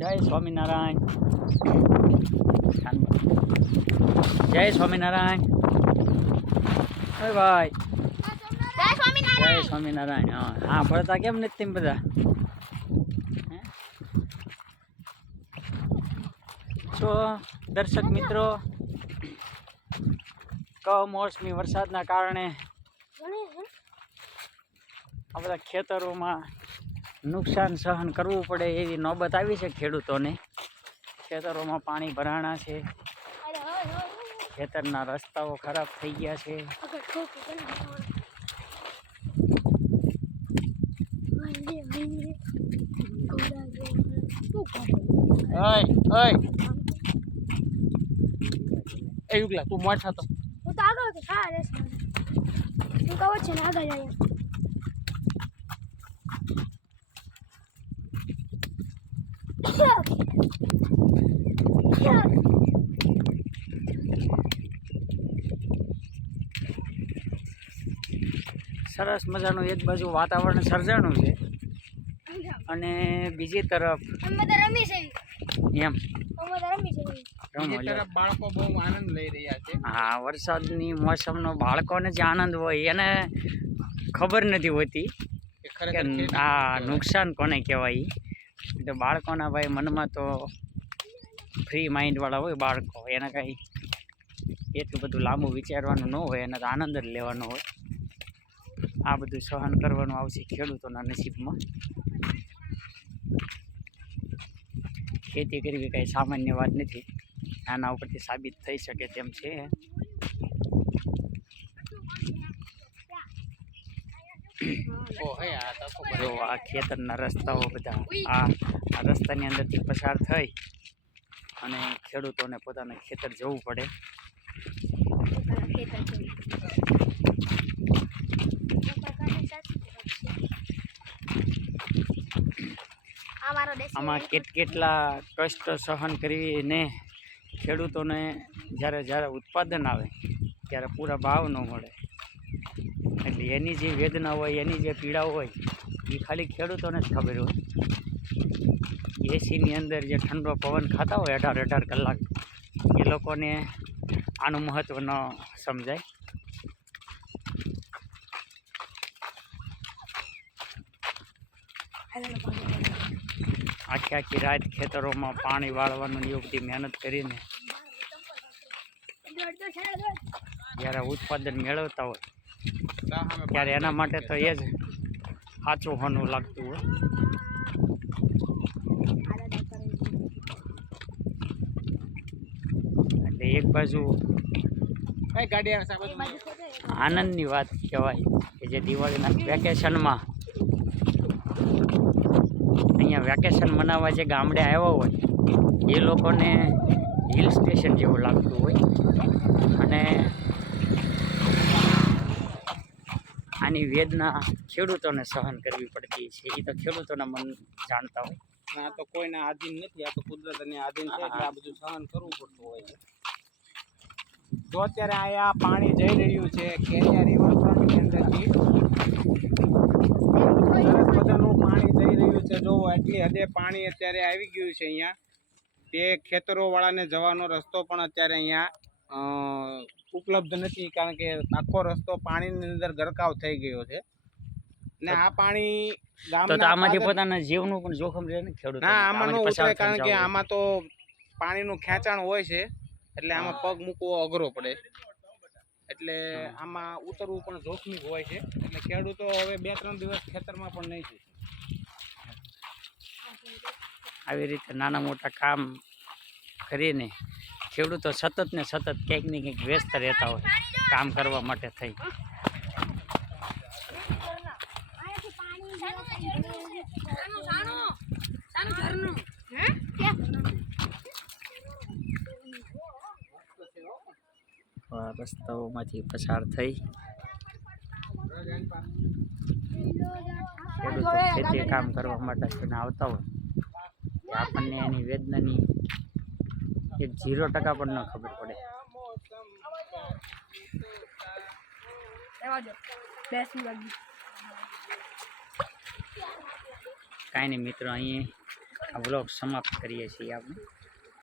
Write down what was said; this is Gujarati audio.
જય સ્વામિનારાયણ. જય સ્વામિનારાયણ. ઓય ભાઈ જય સ્વામિનારાયણ. હા ભરતા કેમ નથી તેમ બધા? છો દર્શક મિત્રો, કમોસમી વરસાદના કારણે આ બધા ખેતરોમાં નુકસાન સહન કરવું પડે એવી નોબત આવી છે ખેડૂતોને. ખેતરોમાં પાણી ભરાણા છે, ખેતરના રસ્તાઓ ખરાબ થઈ ગયા છે. તું મોટ થતો હું તો આગળ હતો ખા રેસ તું કહો છે ને આગળ જાય સરસ મજાનું એક બાજુ વાતાવરણ સર્જાણું છે અને બીજી તરફ અમે તો રમી છે એમ અમે તો રમી છે બાળકો બહુ આનંદ લઈ રહ્યા છે. હા, વરસાદની મોસમનો બાળકોને જે આનંદ હોય એને ખબર નથી હોતી કે આ નુકસાન કોને કહેવાય. એટલે બાળકોના ભાઈ મનમાં તો ફ્રી માઇન્ડવાળા હોય બાળકો, એને કાંઈ એટલું બધું લાંબુ વિચારવાનું ન હોય, એને તો આનંદ જ લેવાનો હોય. આ બધું સહન કરવાનું આવશે ખેડૂતોના નસીબમાં. ખેતી કરવી કાંઈ સામાન્ય વાત નથી, આના ઉપરથી સાબિત થઈ શકે તેમ છે. જો આ ખેતરના રસ્તાઓ બધા આ રસ્તાની અંદરથી પસાર થઈ અને ખેડૂતોને પોતાના ખેતર જવું પડે. આમાં કેટલા કષ્ટ સહન કરીને ખેડૂતોને જ્યારે ઉત્પાદન આવે ત્યારે પૂરા ભાવ ન મળે. એટલે એની જે વેદના હોય, એની જે પીડા હોય એ ખાલી ખેડૂતોને જ ખબર હોય. એસીની અંદર જે ઠંડો પવન ખાતા હોય 18 કલાક, એ લોકોને આનું મહત્ત્વ ન સમજાય. આખી રાત ખેતરોમાં પાણી વાળવાનું એ બધી મહેનત કરીને જ્યારે ઉત્પાદન મેળવતા હોય ત્યારે એના માટે તો એ જ સાચું હોનું લાગતું હોય. એટલે એક બાજુ આનંદની વાત કહેવાય કે જે દિવાળીના વેકેશનમાં અહીંયા વેકેશન મનાવવા જે ગામડે આવ્યા હોય એ લોકોને હિલ સ્ટેશન જેવું લાગતું હોય. અને આની વેદના ખેડૂતોને સહન કરવી પડતી છે. એ તો ખેડૂતોના મન જાણતા હોય. આ તો કોઈના આધીન નથી, આ તો કુદરતને આધીન છે, એટલે આ બધું સહન કરવું પડતું હોય છે. જો અત્યારે અહીંયા પાણી જઈ રહ્યું છે કેનિયા રિવરફ્રન્ટની અંદરથી, સરસ મજાનું પાણી જઈ રહ્યું છે. જો એટલી હદે પાણી અત્યારે આવી ગયું છે અહીંયા. તે ખેતરોવાળાને જવાનો રસ્તો પણ અત્યારે અહીંયા ઉપલબ્ધ નથી, કારણ કે આખો રસ્તો પાણીની અંદર ગરકાવ થઈ ગયો છે. ને આ પાણી આમાંથી પોતાના જીવનું પણ જોખમ રહે ને ખેડૂત. ના, આમાં ન ઉતરે, કારણ કે આમાં તો પાણીનું ખેંચાણ હોય છે, એટલે આમાં પગ મૂકવો અઘરો પડે. એટલે આમાં ઉતરવું પણ જોખમી હોય છે. એટલે ખેડૂતો હવે 2-3 દિવસ ખેતરમાં પણ નહીં જઈ. આવી રીતે નાના મોટા કામ કરીને ખેડૂતો સતત ને સતત ક્યાંક ને ક્યાંક વ્યસ્ત રહેતા હોય કામ કરવા માટે થઈ. રસ્તાઓમાંથી પસાર થઈ ખેડૂતો ખેતી કામ કરવા માટે થઈને આવતા હોય, આપણને એની વેદનાની 0% પણ ન ખબર પડે. કાંઈ નહીં મિત્રો, અહીં આ વ્લોગ સમાપ્ત કરીએ છીએ આપણે.